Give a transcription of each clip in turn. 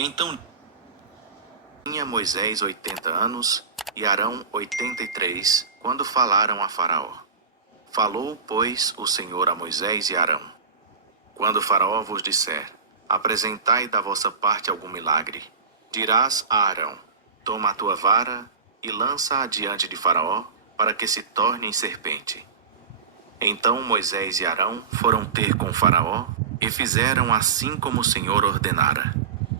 Então tinha Moisés 80 anos e Arão 83, quando falaram a Faraó. Falou, pois, o Senhor a Moisés e Arão: Quando Faraó vos disser: Apresentai da vossa parte algum milagre, dirás a Arão: Toma a tua vara e lança-a diante de Faraó, para que se torne em serpente. Então Moisés e Arão foram ter com Faraó, e fizeram assim como o Senhor ordenara.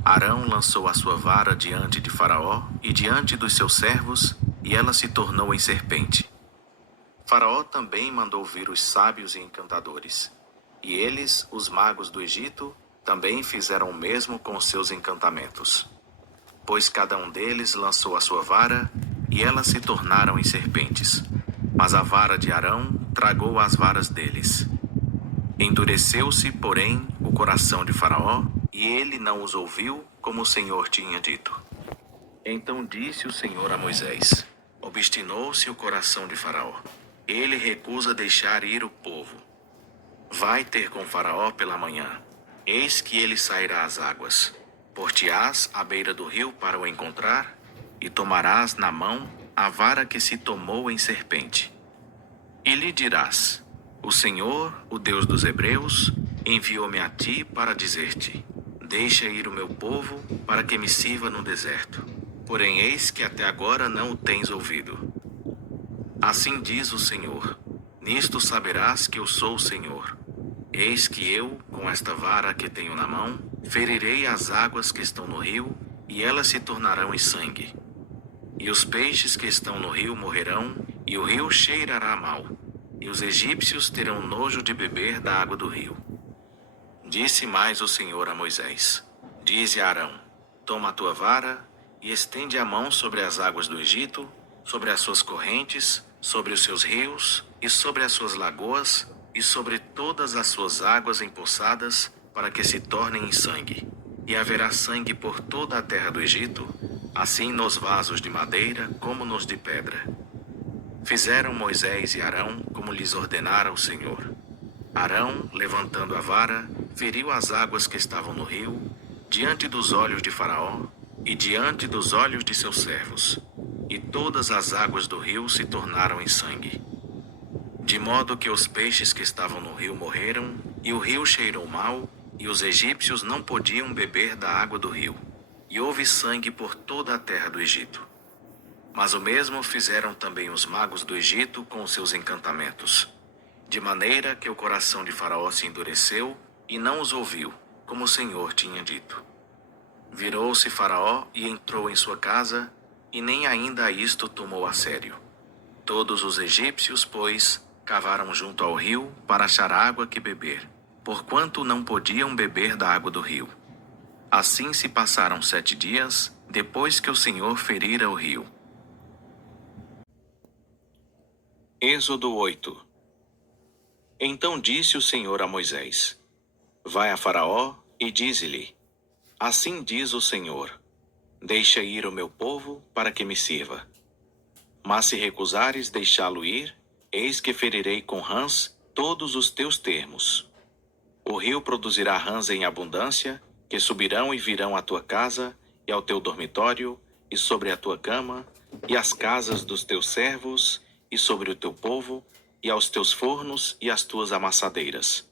Arão lançou a sua vara diante de Faraó e diante dos seus servos, e ela se tornou em serpente. Faraó também mandou vir os sábios e encantadores. E eles, os magos do Egito, também fizeram o mesmo com os seus encantamentos. Pois cada um deles lançou a sua vara, e elas se tornaram em serpentes. Mas a vara de Arão tragou as varas deles. Endureceu-se, porém, o coração de Faraó, e ele não os ouviu, como o Senhor tinha dito. Então disse o Senhor a Moisés: Obstinou-se o coração de Faraó. Ele recusa deixar ir o povo. Vai ter com Faraó pela manhã. Eis que ele sairá às águas. Por-te-ás à beira do rio para o encontrar, e tomarás na mão a vara que se tomou em serpente. E lhe dirás: O Senhor, o Deus dos Hebreus, enviou-me a ti para dizer-te: Deixa ir o meu povo, para que me sirva no deserto. Porém eis que até agora não o tens ouvido. Assim diz o Senhor: Nisto saberás que eu sou o Senhor. Eis que eu, com esta vara que tenho na mão, ferirei as águas que estão no rio, e elas se tornarão em sangue. E os peixes que estão no rio morrerão, e o rio cheirará mal, e os egípcios terão nojo de beber da água do rio. Disse mais o Senhor a Moisés: Dize a Arão: Toma a tua vara, e estende a mão sobre as águas do Egito, sobre as suas correntes, sobre os seus rios, e sobre as suas lagoas, e sobre todas as suas águas empoçadas, para que se tornem em sangue. E haverá sangue por toda a terra do Egito, assim nos vasos de madeira como nos de pedra. Fizeram Moisés e Arão como lhes ordenara o Senhor. Arão, levantando a vara, feriu as águas que estavam no rio, diante dos olhos de Faraó e diante dos olhos de seus servos, e todas as águas do rio se tornaram em sangue. De modo que os peixes que estavam no rio morreram, e o rio cheirou mal, e os egípcios não podiam beber da água do rio, e houve sangue por toda a terra do Egito. Mas o mesmo fizeram também os magos do Egito com os seus encantamentos, de maneira que o coração de Faraó se endureceu, e não os ouviu, como o Senhor tinha dito. Virou-se Faraó e entrou em sua casa, e nem ainda a isto tomou a sério. Todos os egípcios, pois, cavaram junto ao rio para achar água que beber, porquanto não podiam beber da água do rio. Assim se passaram 7 dias, depois que o Senhor ferira o rio. Êxodo 8. Então disse o Senhor a Moisés: Vai a Faraó e dize-lhe: Assim diz o Senhor: Deixa ir o meu povo para que me sirva. Mas se recusares deixá-lo ir, eis que ferirei com rãs todos os teus termos. O rio produzirá rãs em abundância, que subirão e virão à tua casa, e ao teu dormitório, e sobre a tua cama, e às casas dos teus servos, e sobre o teu povo, e aos teus fornos e às tuas amassadeiras.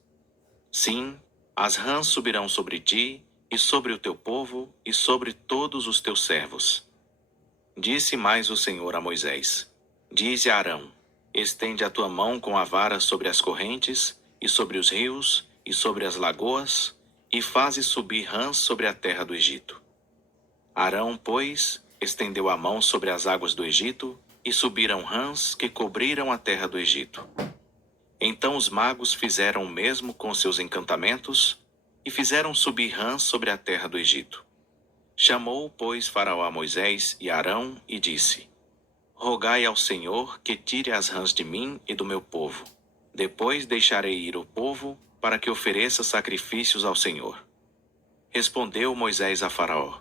Sim, as rãs subirão sobre ti, e sobre o teu povo, e sobre todos os teus servos. Disse mais o Senhor a Moisés: Dize a Arão: Estende a tua mão com a vara sobre as correntes, e sobre os rios, e sobre as lagoas, e faze subir rãs sobre a terra do Egito. Arão, pois, estendeu a mão sobre as águas do Egito, e subiram rãs que cobriram a terra do Egito. Então os magos fizeram o mesmo com seus encantamentos, e fizeram subir rãs sobre a terra do Egito. Chamou, pois, Faraó a Moisés e Arão, e disse: Rogai ao Senhor que tire as rãs de mim e do meu povo. Depois deixarei ir o povo, para que ofereça sacrifícios ao Senhor. Respondeu Moisés a Faraó: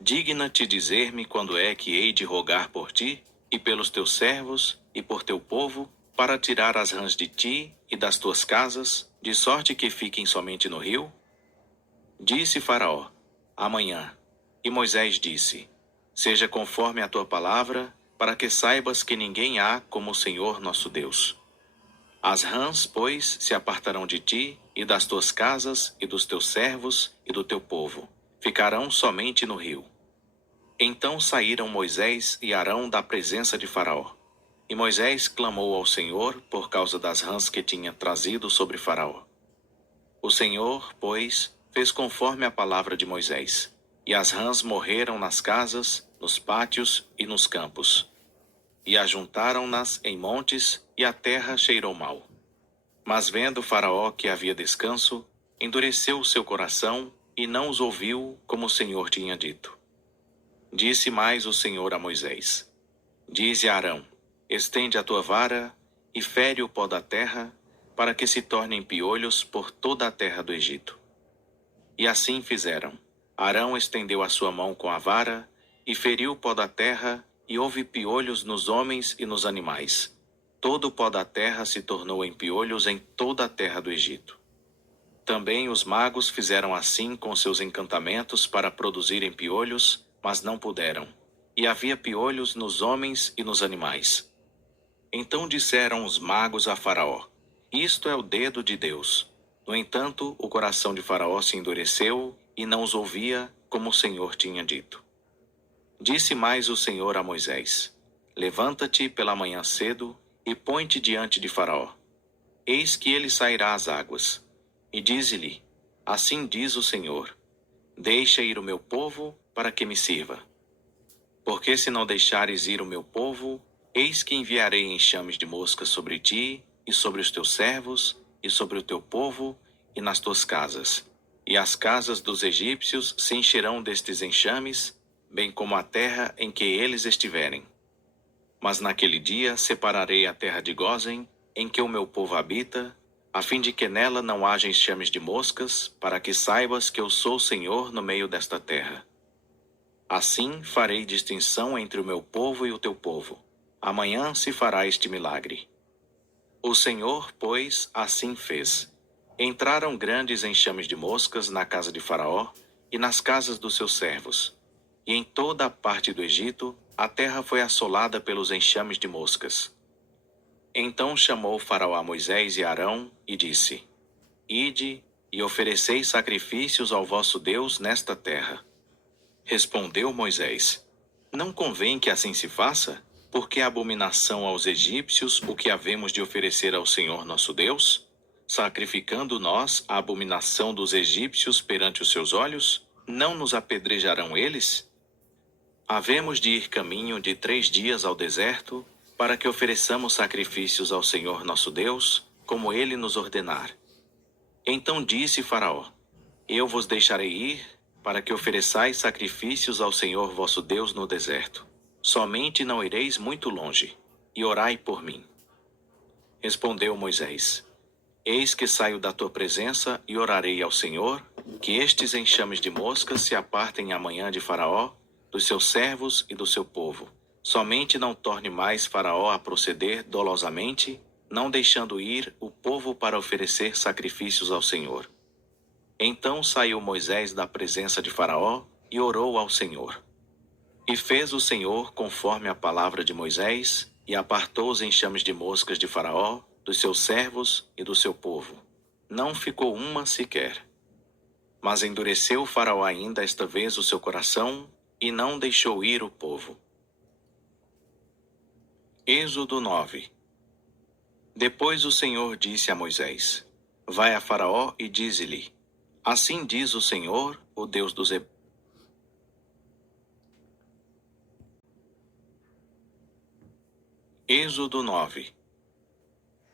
Digna-te dizer-me quando é que hei de rogar por ti, e pelos teus servos, e por teu povo, para tirar as rãs de ti e das tuas casas, de sorte que fiquem somente no rio? Disse Faraó: Amanhã. E Moisés disse: Seja conforme a tua palavra, para que saibas que ninguém há como o Senhor nosso Deus. As rãs, pois, se apartarão de ti, e das tuas casas, e dos teus servos, e do teu povo. Ficarão somente no rio. Então saíram Moisés e Arão da presença de Faraó. E Moisés clamou ao Senhor por causa das rãs que tinha trazido sobre Faraó. O Senhor, pois, fez conforme a palavra de Moisés. E as rãs morreram nas casas, nos pátios e nos campos. E ajuntaram-nas em montes, e a terra cheirou mal. Mas vendo Faraó que havia descanso, endureceu o seu coração, e não os ouviu, como o Senhor tinha dito. Disse mais o Senhor a Moisés: Dize a Arão: Estende a tua vara, e fere o pó da terra, para que se tornem piolhos por toda a terra do Egito. E assim fizeram. Arão estendeu a sua mão com a vara, e feriu o pó da terra, e houve piolhos nos homens e nos animais. Todo o pó da terra se tornou em piolhos em toda a terra do Egito. Também os magos fizeram assim com seus encantamentos para produzirem piolhos, mas não puderam. E havia piolhos nos homens e nos animais. Então disseram os magos a Faraó: Isto é o dedo de Deus. No entanto, o coração de Faraó se endureceu, e não os ouvia, como o Senhor tinha dito. Disse mais o Senhor a Moisés: Levanta-te pela manhã cedo, e põe-te diante de Faraó. Eis que ele sairá às águas. E dize-lhe: Assim diz o Senhor: Deixa ir o meu povo, para que me sirva. Porque se não deixares ir o meu povo, eis que enviarei enxames de moscas sobre ti, e sobre os teus servos, e sobre o teu povo, e nas tuas casas. E as casas dos egípcios se encherão destes enxames, bem como a terra em que eles estiverem. Mas naquele dia separarei a terra de Gósen, em que o meu povo habita, a fim de que nela não haja enxames de moscas, para que saibas que eu sou o Senhor no meio desta terra. Assim farei distinção entre o meu povo e o teu povo. Amanhã se fará este milagre. O Senhor, pois, assim fez. Entraram grandes enxames de moscas na casa de Faraó e nas casas dos seus servos. E em toda a parte do Egito, a terra foi assolada pelos enxames de moscas. Então chamou Faraó a Moisés e Arão e disse: Ide e ofereceis sacrifícios ao vosso Deus nesta terra. Respondeu Moisés: Não convém que assim se faça? Porque é abominação aos egípcios o que havemos de oferecer ao Senhor nosso Deus? Sacrificando nós a abominação dos egípcios perante os seus olhos, não nos apedrejarão eles? Havemos de ir caminho de 3 dias ao deserto, para que ofereçamos sacrifícios ao Senhor nosso Deus, como ele nos ordenar. Então disse Faraó: Eu vos deixarei ir, para que ofereçais sacrifícios ao Senhor vosso Deus no deserto. Somente não ireis muito longe, e orai por mim. Respondeu Moisés: Eis que saio da tua presença e orarei ao Senhor, que estes enxames de moscas se apartem amanhã de Faraó, dos seus servos e do seu povo. Somente não torne mais Faraó a proceder dolosamente, não deixando ir o povo para oferecer sacrifícios ao Senhor. Então saiu Moisés da presença de Faraó e orou ao Senhor. E fez o Senhor conforme a palavra de Moisés, e apartou os enxames de moscas de Faraó, dos seus servos e do seu povo. Não ficou uma sequer. Mas endureceu Faraó ainda esta vez o seu coração, e não deixou ir o povo. Êxodo 9. Depois o Senhor disse a Moisés: Vai a Faraó e dize-lhe: Assim diz o Senhor, o Deus dos Hebreus. Êxodo 9.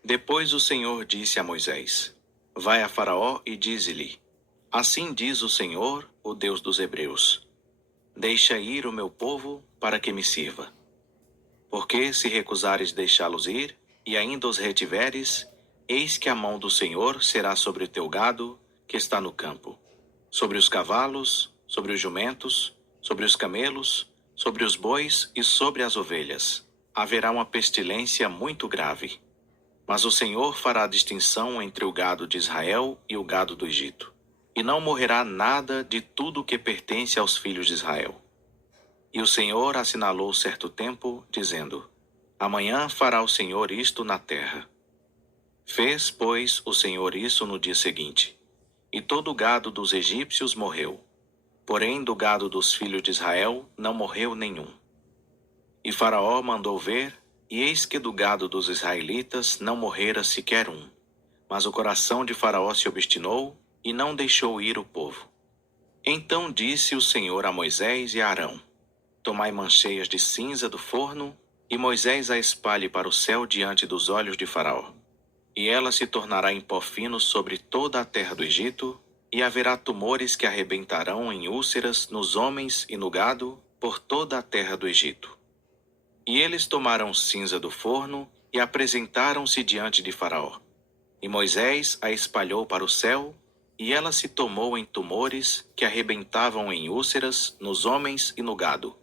Depois o Senhor disse a Moisés: Vai a Faraó e dize-lhe: Assim diz o Senhor, o Deus dos Hebreus: Deixa ir o meu povo para que me sirva. Porque se recusares deixá-los ir, e ainda os retiveres, eis que a mão do Senhor será sobre o teu gado, que está no campo, sobre os cavalos, sobre os jumentos, sobre os camelos, sobre os bois e sobre as ovelhas. Haverá uma pestilência muito grave. Mas o Senhor fará distinção entre o gado de Israel e o gado do Egito. e não morrerá nada de tudo que pertence aos filhos de Israel. E o Senhor assinalou certo tempo, dizendo: Amanhã fará o Senhor isto na terra. Fez, pois, o Senhor isso no dia seguinte. E todo o gado dos egípcios morreu. Porém, do gado dos filhos de Israel não morreu nenhum. E Faraó mandou ver, e eis que do gado dos israelitas não morrera sequer um. Mas o coração de Faraó se obstinou, e não deixou ir o povo. Então disse o Senhor a Moisés e a Arão: Tomai mancheias de cinza do forno, e Moisés a espalhe para o céu diante dos olhos de Faraó. E ela se tornará em pó fino sobre toda a terra do Egito, e haverá tumores que arrebentarão em úlceras nos homens e no gado por toda a terra do Egito. E eles tomaram cinza do forno e apresentaram-se diante de Faraó. E Moisés a espalhou para o céu, e ela se tomou em tumores que arrebentavam em úlceras nos homens e no gado.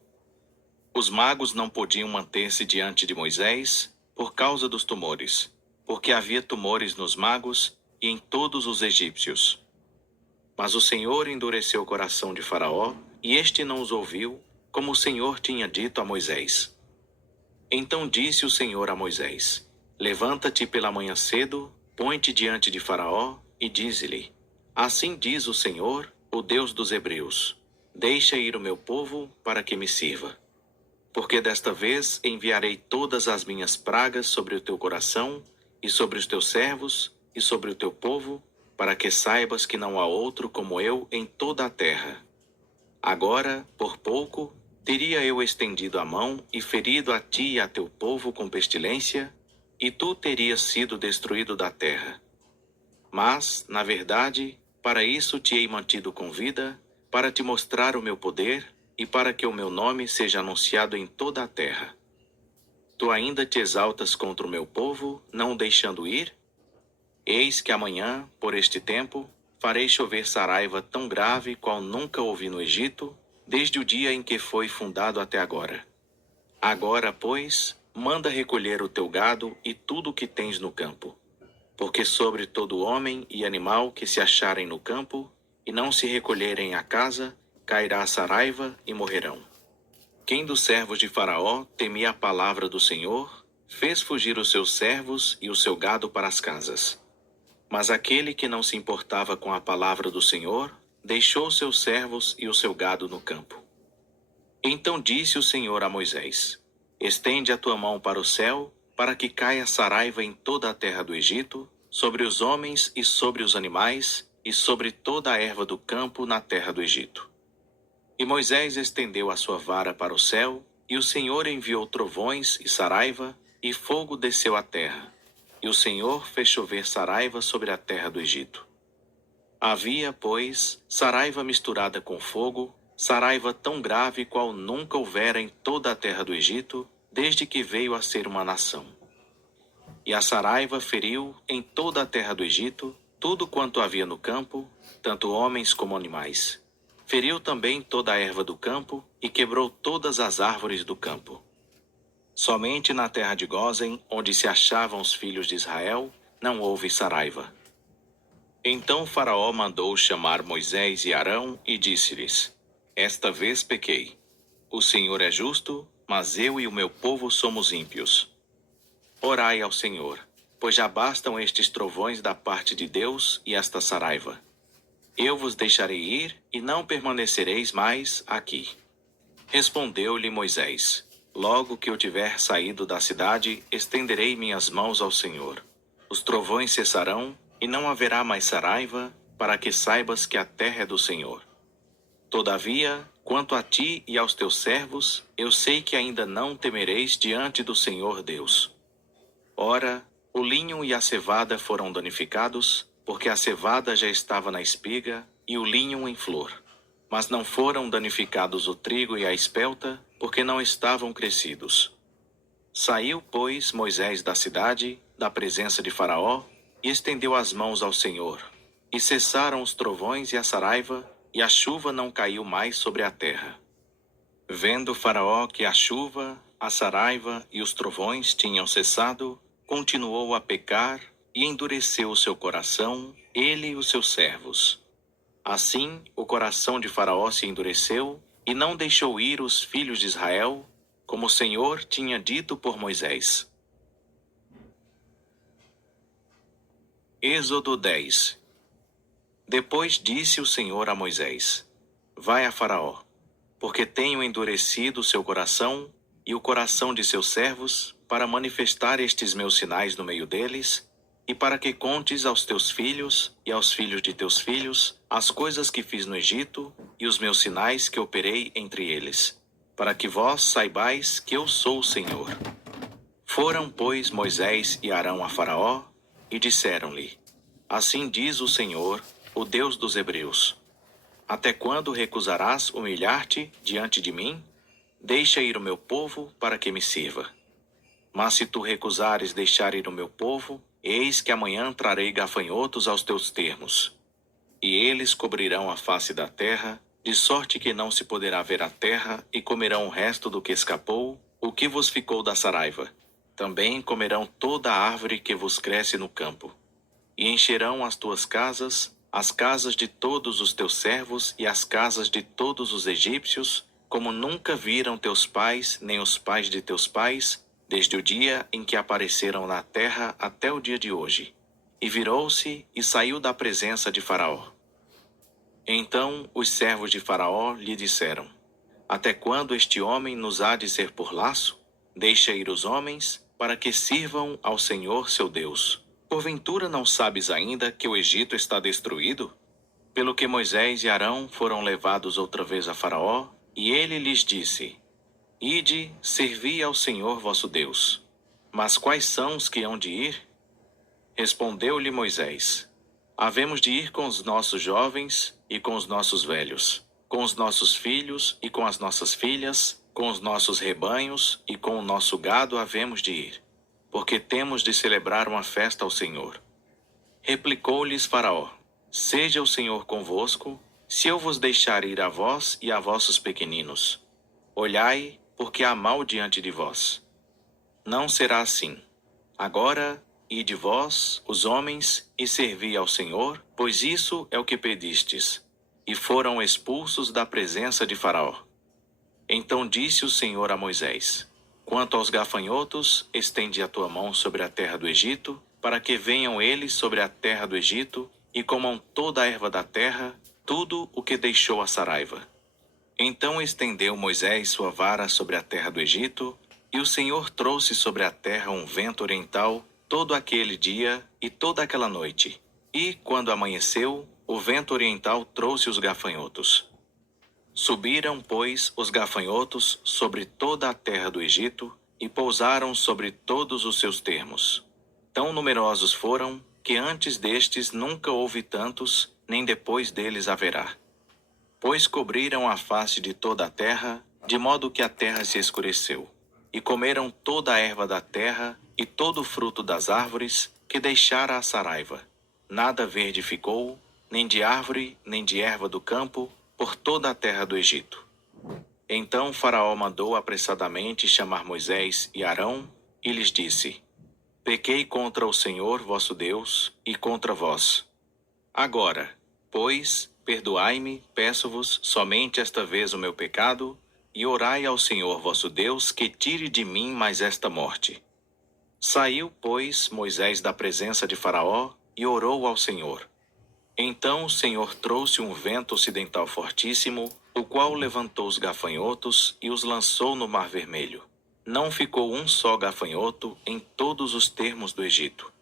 Os magos não podiam manter-se diante de Moisés por causa dos tumores, porque havia tumores nos magos e em todos os egípcios. Mas o Senhor endureceu o coração de Faraó, e este não os ouviu, como o Senhor tinha dito a Moisés. Então disse o Senhor a Moisés: Levanta-te pela manhã cedo, põe-te diante de Faraó, e dize-lhe: Assim diz o Senhor, o Deus dos Hebreus: Deixa ir o meu povo para que me sirva. Porque desta vez enviarei todas as minhas pragas sobre o teu coração, e sobre os teus servos, e sobre o teu povo, para que saibas que não há outro como eu em toda a terra. Agora, por pouco, teria eu estendido a mão e ferido a ti e a teu povo com pestilência, e tu terias sido destruído da terra. Mas, na verdade, para isso te hei mantido com vida, para te mostrar o meu poder, e para que o meu nome seja anunciado em toda a terra. Tu ainda te exaltas contra o meu povo, não o deixando ir? Eis que amanhã, por este tempo, farei chover saraiva tão grave qual nunca houve no Egito, desde o dia em que foi fundado até agora. Agora, pois, manda recolher o teu gado e tudo o que tens no campo. Porque sobre todo homem e animal que se acharem no campo, e não se recolherem à casa, cairá a saraiva e morrerão. Quem dos servos de Faraó temia a palavra do Senhor, fez fugir os seus servos e o seu gado para as casas. Mas aquele que não se importava com a palavra do Senhor, deixou seus servos e o seu gado no campo. Então disse o Senhor a Moisés: Estende a tua mão para o céu, para que caia saraiva em toda a terra do Egito, sobre os homens e sobre os animais, e sobre toda a erva do campo na terra do Egito. E Moisés estendeu a sua vara para o céu, e o Senhor enviou trovões e saraiva, e fogo desceu à terra. E o Senhor fez chover saraiva sobre a terra do Egito. Havia, pois, saraiva misturada com fogo, saraiva tão grave qual nunca houvera em toda a terra do Egito, desde que veio a ser uma nação. E a saraiva feriu em toda a terra do Egito tudo quanto havia no campo, tanto homens como animais. Feriu também toda a erva do campo e quebrou todas as árvores do campo. Somente na terra de Gósen, onde se achavam os filhos de Israel, não houve saraiva. Então Faraó mandou chamar Moisés e Arão e disse-lhes: Esta vez pequei. O Senhor é justo, mas eu e o meu povo somos ímpios. Orai ao Senhor, pois já bastam estes trovões da parte de Deus e esta saraiva. Eu vos deixarei ir e não permanecereis mais aqui. Respondeu-lhe Moisés: Logo que eu tiver saído da cidade, estenderei minhas mãos ao Senhor. Os trovões cessarão, e não haverá mais saraiva, para que saibas que a terra é do Senhor. Todavia, quanto a ti e aos teus servos, eu sei que ainda não temereis diante do Senhor Deus. Ora, o linho e a cevada foram danificados, porque a cevada já estava na espiga, e o linho em flor. Mas não foram danificados o trigo e a espelta, porque não estavam crescidos. Saiu, pois, Moisés da cidade, da presença de Faraó, e estendeu as mãos ao Senhor. E cessaram os trovões e a saraiva, e a chuva não caiu mais sobre a terra. Vendo Faraó que a chuva, a saraiva e os trovões tinham cessado, continuou a pecar, e endureceu o seu coração, ele e os seus servos. Assim, o coração de Faraó se endureceu e não deixou ir os filhos de Israel, como o Senhor tinha dito por Moisés. Êxodo 10. Depois disse o Senhor a Moisés: Vai a Faraó, porque tenho endurecido o seu coração e o coração de seus servos, para manifestar estes meus sinais no meio deles, e para que contes aos teus filhos e aos filhos de teus filhos as coisas que fiz no Egito e os meus sinais que operei entre eles, para que vós saibais que eu sou o Senhor. Foram, pois, Moisés e Arão a Faraó, e disseram-lhe: Assim diz o Senhor, o Deus dos Hebreus: Até quando recusarás humilhar-te diante de mim? Deixa ir o meu povo para que me sirva. Mas se tu recusares deixar ir o meu povo, eis que amanhã trarei gafanhotos aos teus termos. E eles cobrirão a face da terra, de sorte que não se poderá ver a terra, e comerão o resto do que escapou, o que vos ficou da saraiva. Também comerão toda a árvore que vos cresce no campo. E encherão as tuas casas, as casas de todos os teus servos e as casas de todos os egípcios, como nunca viram teus pais nem os pais de teus pais, desde o dia em que apareceram na terra até o dia de hoje. E virou-se e saiu da presença de Faraó. Então os servos de Faraó lhe disseram: Até quando este homem nos há de ser por laço? Deixa ir os homens, para que sirvam ao Senhor seu Deus. Porventura não sabes ainda que o Egito está destruído? Pelo que Moisés e Arão foram levados outra vez a Faraó, e ele lhes disse: Ide, servi ao Senhor vosso Deus. Mas quais são os que hão de ir? Respondeu-lhe Moisés: Havemos de ir com os nossos jovens e com os nossos velhos, com os nossos filhos e com as nossas filhas, com os nossos rebanhos e com o nosso gado havemos de ir, porque temos de celebrar uma festa ao Senhor. Replicou-lhes Faraó: Seja o Senhor convosco, se eu vos deixar ir a vós e a vossos pequeninos. Olhai, porque há mal diante de vós. Não será assim. Agora, ide vós, os homens, e servi ao Senhor, pois isso é o que pedistes. E foram expulsos da presença de Faraó. Então disse o Senhor a Moisés: Quanto aos gafanhotos, estende a tua mão sobre a terra do Egito, para que venham eles sobre a terra do Egito, e comam toda a erva da terra, tudo o que deixou a saraiva. Então estendeu Moisés sua vara sobre a terra do Egito, e o Senhor trouxe sobre a terra um vento oriental todo aquele dia e toda aquela noite. E, quando amanheceu, o vento oriental trouxe os gafanhotos. Subiram, pois, os gafanhotos sobre toda a terra do Egito, e pousaram sobre todos os seus termos. Tão numerosos foram, que antes destes nunca houve tantos, nem depois deles haverá. Pois cobriram a face de toda a terra, de modo que a terra se escureceu. E comeram toda a erva da terra, e todo o fruto das árvores, que deixara a saraiva. Nada verde ficou, nem de árvore, nem de erva do campo, por toda a terra do Egito. Então Faraó mandou apressadamente chamar Moisés e Arão, e lhes disse: Pequei contra o Senhor vosso Deus, e contra vós. Agora, pois, perdoai-me, peço-vos, somente esta vez o meu pecado, e orai ao Senhor vosso Deus, que tire de mim mais esta morte. Saiu, pois, Moisés da presença de Faraó, e orou ao Senhor. Então o Senhor trouxe um vento ocidental fortíssimo, o qual levantou os gafanhotos e os lançou no Mar Vermelho. Não ficou um só gafanhoto em todos os termos do Egito.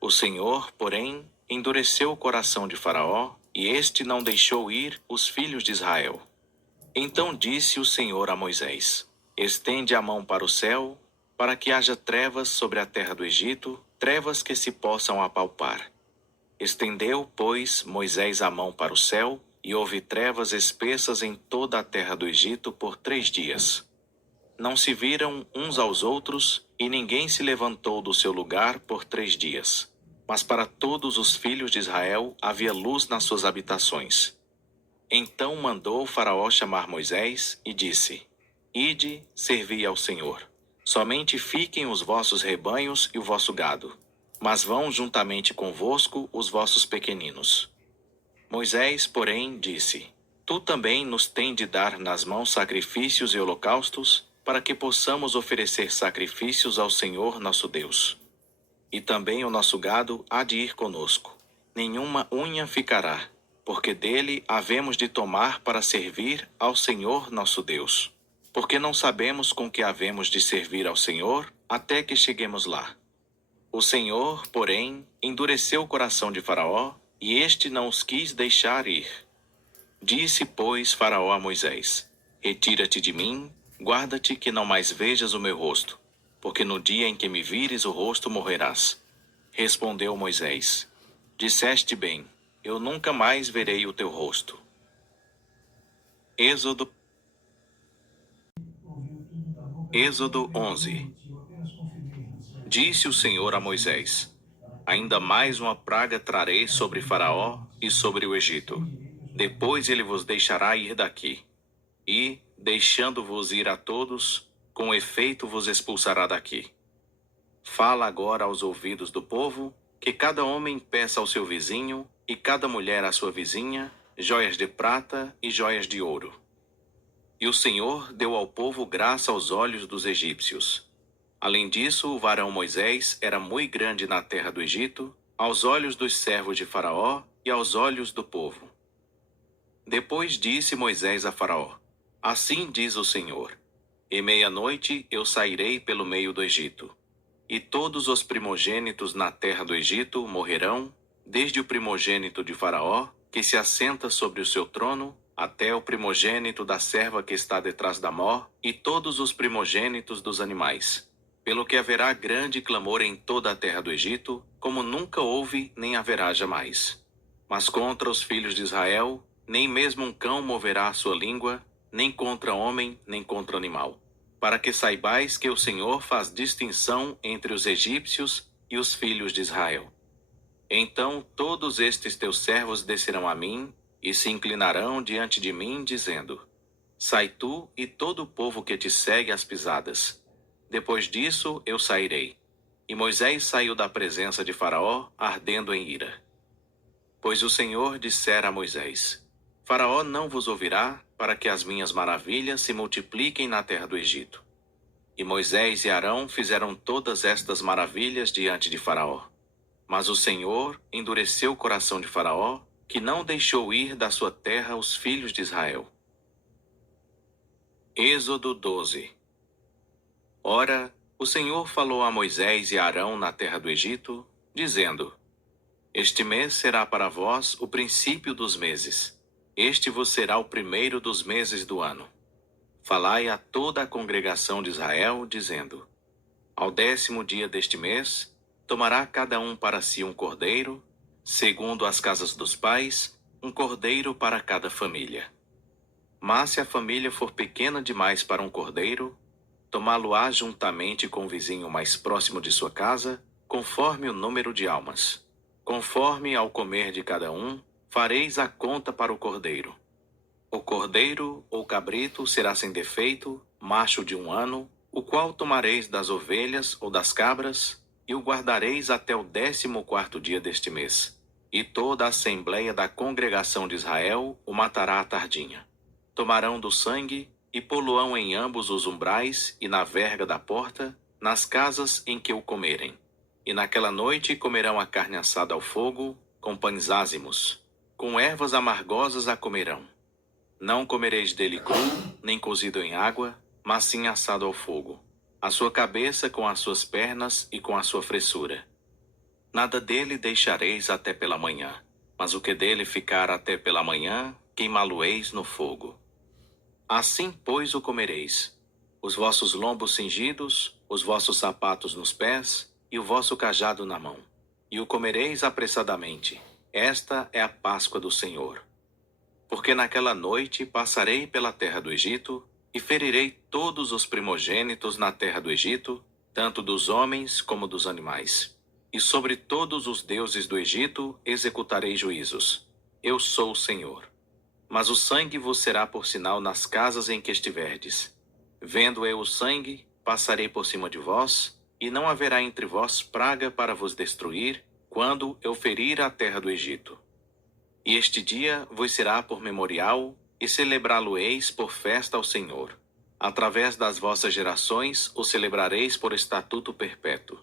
O Senhor, porém, endureceu o coração de Faraó, e este não deixou ir os filhos de Israel. Então disse o Senhor a Moisés: Estende a mão para o céu, para que haja trevas sobre a terra do Egito, trevas que se possam apalpar. Estendeu, pois, Moisés a mão para o céu, e houve trevas espessas em toda a terra do Egito por 3 dias. Não se viram uns aos outros, e ninguém se levantou do seu lugar por 3 dias. Mas para todos os filhos de Israel havia luz nas suas habitações. Então mandou Faraó chamar Moisés, e disse: Ide, servi ao Senhor. Somente fiquem os vossos rebanhos e o vosso gado, mas vão juntamente convosco os vossos pequeninos. Moisés, porém, disse: Tu também nos tem de dar nas mãos sacrifícios e holocaustos, para que possamos oferecer sacrifícios ao Senhor nosso Deus. E também o nosso gado há de ir conosco. Nenhuma unha ficará, porque dele havemos de tomar para servir ao Senhor nosso Deus. Porque não sabemos com que havemos de servir ao Senhor até que cheguemos lá. O Senhor, porém, endureceu o coração de Faraó, e este não os quis deixar ir. Disse, pois, Faraó a Moisés: Retira-te de mim, guarda-te que não mais vejas o meu rosto, porque no dia em que me vires o rosto morrerás. Respondeu Moisés: Disseste bem, eu nunca mais verei o teu rosto. Êxodo 11. Disse o Senhor a Moisés: Ainda mais uma praga trarei sobre Faraó e sobre o Egito. Depois ele vos deixará ir daqui. E, deixando-vos ir a todos, com efeito vos expulsará daqui. Fala agora aos ouvidos do povo, que cada homem peça ao seu vizinho, e cada mulher à sua vizinha, joias de prata e joias de ouro. E o Senhor deu ao povo graça aos olhos dos egípcios. Além disso, o varão Moisés era muito grande na terra do Egito, aos olhos dos servos de Faraó e aos olhos do povo. Depois disse Moisés a Faraó: Assim diz o Senhor: Em meia-noite eu sairei pelo meio do Egito. E todos os primogênitos na terra do Egito morrerão, desde o primogênito de Faraó, que se assenta sobre o seu trono, até o primogênito da serva que está detrás da mó, e todos os primogênitos dos animais. Pelo que haverá grande clamor em toda a terra do Egito, como nunca houve nem haverá jamais. Mas contra os filhos de Israel, nem mesmo um cão moverá a sua língua, nem contra homem, nem contra animal. Para que saibais que o Senhor faz distinção entre os egípcios e os filhos de Israel. Então todos estes teus servos descerão a mim, e se inclinarão diante de mim, dizendo: Sai tu e todo o povo que te segue às pisadas. Depois disso eu sairei. E Moisés saiu da presença de Faraó, ardendo em ira. Pois o Senhor dissera a Moisés: Faraó não vos ouvirá, para que as minhas maravilhas se multipliquem na terra do Egito. E Moisés e Arão fizeram todas estas maravilhas diante de Faraó. Mas o Senhor endureceu o coração de Faraó, que não deixou ir da sua terra os filhos de Israel. Êxodo 12. Ora, o Senhor falou a Moisés e a Arão na terra do Egito, dizendo: Este mês será para vós o princípio dos meses. Este vos será o primeiro dos meses do ano. Falai a toda a congregação de Israel, dizendo: Ao 10º dia deste mês, tomará cada um para si um cordeiro, segundo as casas dos pais, um cordeiro para cada família. Mas se a família for pequena demais para um cordeiro, tomá-lo-á juntamente com o vizinho mais próximo de sua casa, conforme o número de almas. Conforme ao comer de cada um, fareis a conta para o cordeiro. O cordeiro ou cabrito será sem defeito, macho de 1 ano, o qual tomareis das ovelhas ou das cabras, e o guardareis até o 14º dia deste mês. E toda a assembleia da congregação de Israel o matará à tardinha. Tomarão do sangue e pô-lo-ão em ambos os umbrais e na verga da porta, nas casas em que o comerem. E naquela noite comerão a carne assada ao fogo, com pães ázimos. Com ervas amargosas a comerão. Não comereis dele cru, nem cozido em água, mas sim assado ao fogo. A sua cabeça com as suas pernas e com a sua fressura. Nada dele deixareis até pela manhã, mas o que dele ficar até pela manhã, queimá-lo-eis no fogo. Assim, pois, o comereis: os vossos lombos cingidos, os vossos sapatos nos pés, e o vosso cajado na mão. E o comereis apressadamente. Esta é a Páscoa do Senhor. Porque naquela noite passarei pela terra do Egito, e ferirei todos os primogênitos na terra do Egito, tanto dos homens como dos animais. E sobre todos os deuses do Egito executarei juízos. Eu sou o Senhor. Mas o sangue vos será por sinal nas casas em que estiverdes. Vendo eu o sangue, passarei por cima de vós, e não haverá entre vós praga para vos destruir, quando eu ferir a terra do Egito. E este dia vos será por memorial, e celebrá-lo-eis por festa ao Senhor. Através das vossas gerações o celebrareis por estatuto perpétuo.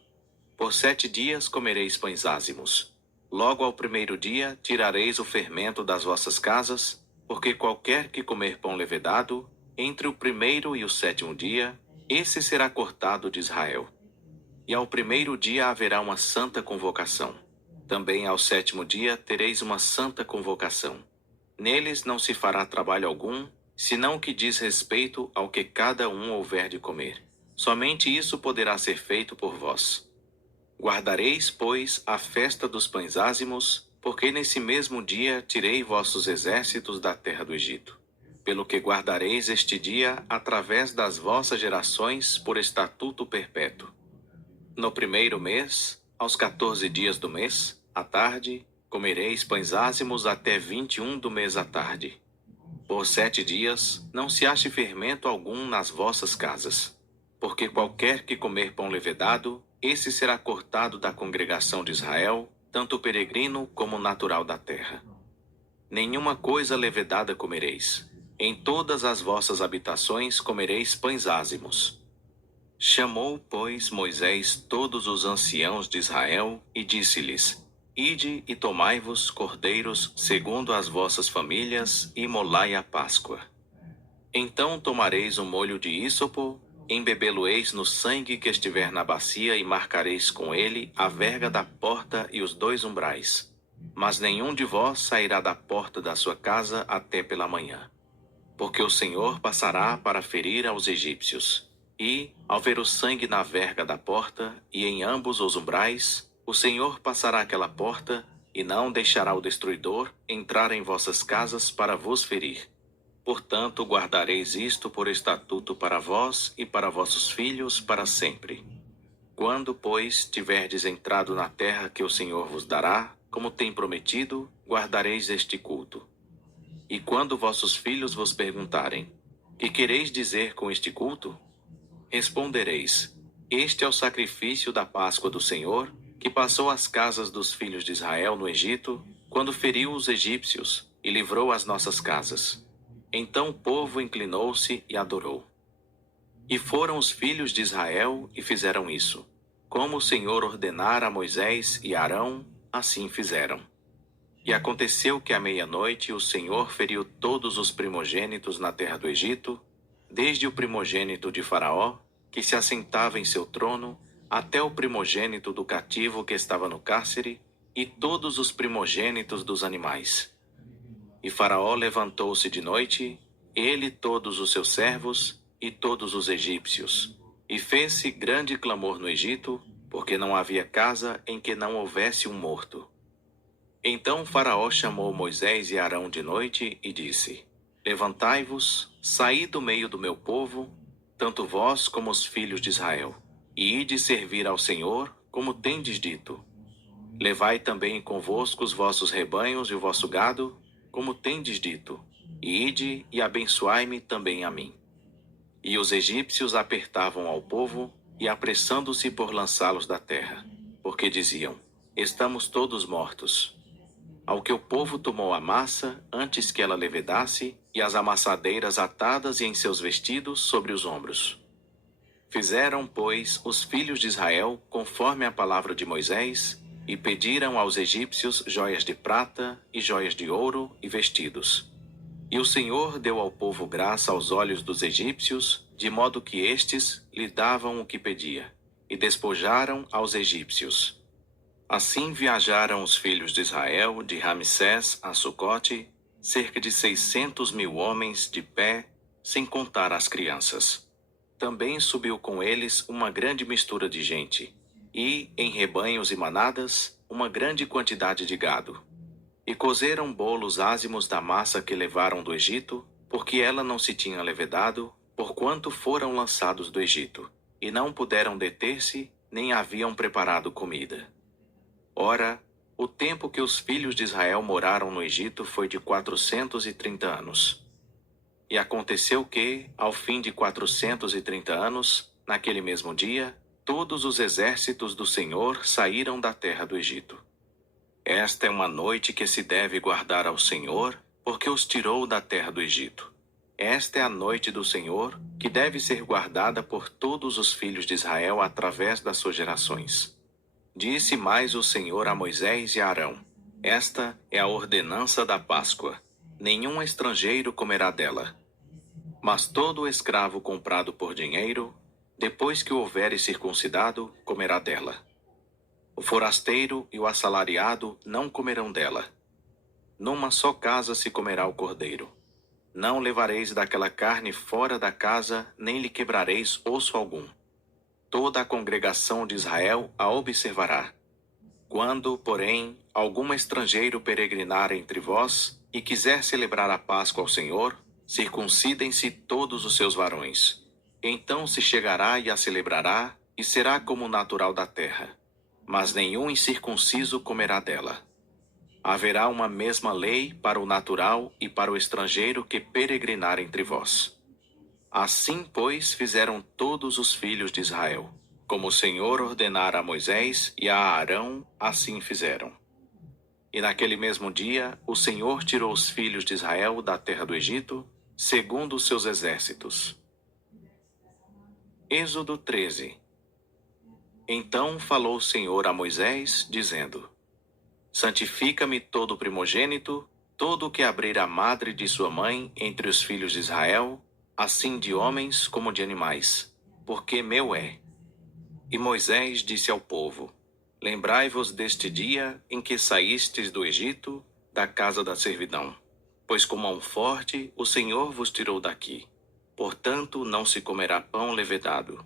Por 7 dias comereis pães ázimos. Logo ao primeiro dia tirareis o fermento das vossas casas, porque qualquer que comer pão levedado, entre o primeiro e o 7º dia, esse será cortado de Israel. E ao primeiro dia haverá uma santa convocação. Também ao 7º dia tereis uma santa convocação. Neles não se fará trabalho algum, senão o que diz respeito ao que cada um houver de comer. Somente isso poderá ser feito por vós. Guardareis, pois, a festa dos pães ázimos, porque nesse mesmo dia tirei vossos exércitos da terra do Egito. Pelo que guardareis este dia através das vossas gerações por estatuto perpétuo. No primeiro mês, aos 14 dias do mês, à tarde, comereis pães ázimos até 21 do mês à tarde. Por 7 dias, não se ache fermento algum nas vossas casas. Porque qualquer que comer pão levedado, esse será cortado da congregação de Israel, tanto peregrino como natural da terra. Nenhuma coisa levedada comereis. Em todas as vossas habitações comereis pães ázimos. Chamou, pois, Moisés todos os anciãos de Israel e disse-lhes: Ide e tomai-vos cordeiros segundo as vossas famílias e imolai a Páscoa. Então tomareis um molho de ísopo, embebê-lo-eis no sangue que estiver na bacia e marcareis com ele a verga da porta e os 2 umbrais. Mas nenhum de vós sairá da porta da sua casa até pela manhã. Porque o Senhor passará para ferir aos egípcios. E, ao ver o sangue na verga da porta e em ambos os umbrais, o Senhor passará aquela porta e não deixará o destruidor entrar em vossas casas para vos ferir. Portanto, guardareis isto por estatuto para vós e para vossos filhos para sempre. Quando, pois, tiverdes entrado na terra que o Senhor vos dará, como tem prometido, guardareis este culto. E quando vossos filhos vos perguntarem: Que quereis dizer com este culto? Respondereis: Este é o sacrifício da Páscoa do Senhor, que passou às casas dos filhos de Israel no Egito, quando feriu os egípcios e livrou as nossas casas. Então o povo inclinou-se e adorou. E foram os filhos de Israel e fizeram isso. Como o Senhor ordenara a Moisés e Arão, assim fizeram. E aconteceu que à meia-noite o Senhor feriu todos os primogênitos na terra do Egito, desde o primogênito de Faraó, que se assentava em seu trono, até o primogênito do cativo que estava no cárcere, e todos os primogênitos dos animais. E Faraó levantou-se de noite, ele e todos os seus servos, e todos os egípcios. E fez-se grande clamor no Egito, porque não havia casa em que não houvesse um morto. Então Faraó chamou Moisés e Arão de noite e disse: Levantai-vos, saí do meio do meu povo, tanto vós como os filhos de Israel, e ide servir ao Senhor, como tendes dito. Levai também convosco os vossos rebanhos e o vosso gado, como tendes dito, e ide e abençoai-me também a mim. E os egípcios apertavam ao povo, e apressando-se por lançá-los da terra, porque diziam: Estamos todos mortos. Ao que o povo tomou a massa, antes que ela levedasse, e as amassadeiras atadas e em seus vestidos sobre os ombros. Fizeram, pois, os filhos de Israel, conforme a palavra de Moisés, e pediram aos egípcios joias de prata, e joias de ouro, e vestidos. E o Senhor deu ao povo graça aos olhos dos egípcios, de modo que estes lhe davam o que pedia, e despojaram aos egípcios. Assim viajaram os filhos de Israel de Ramsés a Sucote, cerca de 600.000 homens de pé, sem contar as crianças. Também subiu com eles uma grande mistura de gente, e, em rebanhos e manadas, uma grande quantidade de gado. E cozeram bolos ázimos da massa que levaram do Egito, porque ela não se tinha levedado, porquanto foram lançados do Egito, e não puderam deter-se, nem haviam preparado comida. Ora, o tempo que os filhos de Israel moraram no Egito foi de 430 anos. E aconteceu que, ao fim de 430 anos, naquele mesmo dia, todos os exércitos do Senhor saíram da terra do Egito. Esta é uma noite que se deve guardar ao Senhor, porque os tirou da terra do Egito. Esta é a noite do Senhor, que deve ser guardada por todos os filhos de Israel através das suas gerações. Disse mais o Senhor a Moisés e a Arão: Esta é a ordenança da Páscoa. Nenhum estrangeiro comerá dela. Mas todo escravo comprado por dinheiro, depois que o houveres circuncidado, comerá dela. O forasteiro e o assalariado não comerão dela. Numa só casa se comerá o cordeiro. Não levareis daquela carne fora da casa, nem lhe quebrareis osso algum. Toda a congregação de Israel a observará. Quando, porém, algum estrangeiro peregrinar entre vós e quiser celebrar a Páscoa ao Senhor, circuncidem-se todos os seus varões. Então se chegará e a celebrará, e será como natural da terra. Mas nenhum incircunciso comerá dela. Haverá uma mesma lei para o natural e para o estrangeiro que peregrinar entre vós. Assim, pois, fizeram todos os filhos de Israel. Como o Senhor ordenara a Moisés e a Arão, assim fizeram. E naquele mesmo dia, o Senhor tirou os filhos de Israel da terra do Egito, segundo os seus exércitos. Êxodo 13. Então falou o Senhor a Moisés, dizendo: Santifica-me todo primogênito, todo o que abrir a madre de sua mãe entre os filhos de Israel, assim de homens como de animais, porque meu é. E Moisés disse ao povo: Lembrai-vos deste dia em que saístes do Egito, da casa da servidão. Pois com mão forte o Senhor vos tirou daqui. Portanto, não se comerá pão levedado.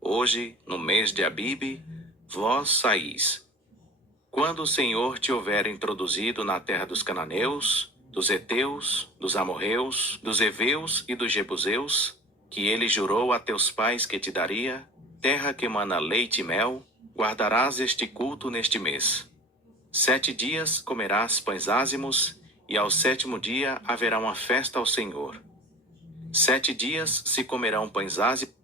Hoje, no mês de Abibe, vós saís. Quando o Senhor te houver introduzido na terra dos cananeus, dos heteus, dos amorreus, dos heveus e dos jebuseus, que ele jurou a teus pais que te daria, terra que emana leite e mel, guardarás este culto neste mês. 7 dias comerás pães ázimos, e ao 7º dia haverá uma festa ao Senhor. 7 dias se comerão pães ázimos,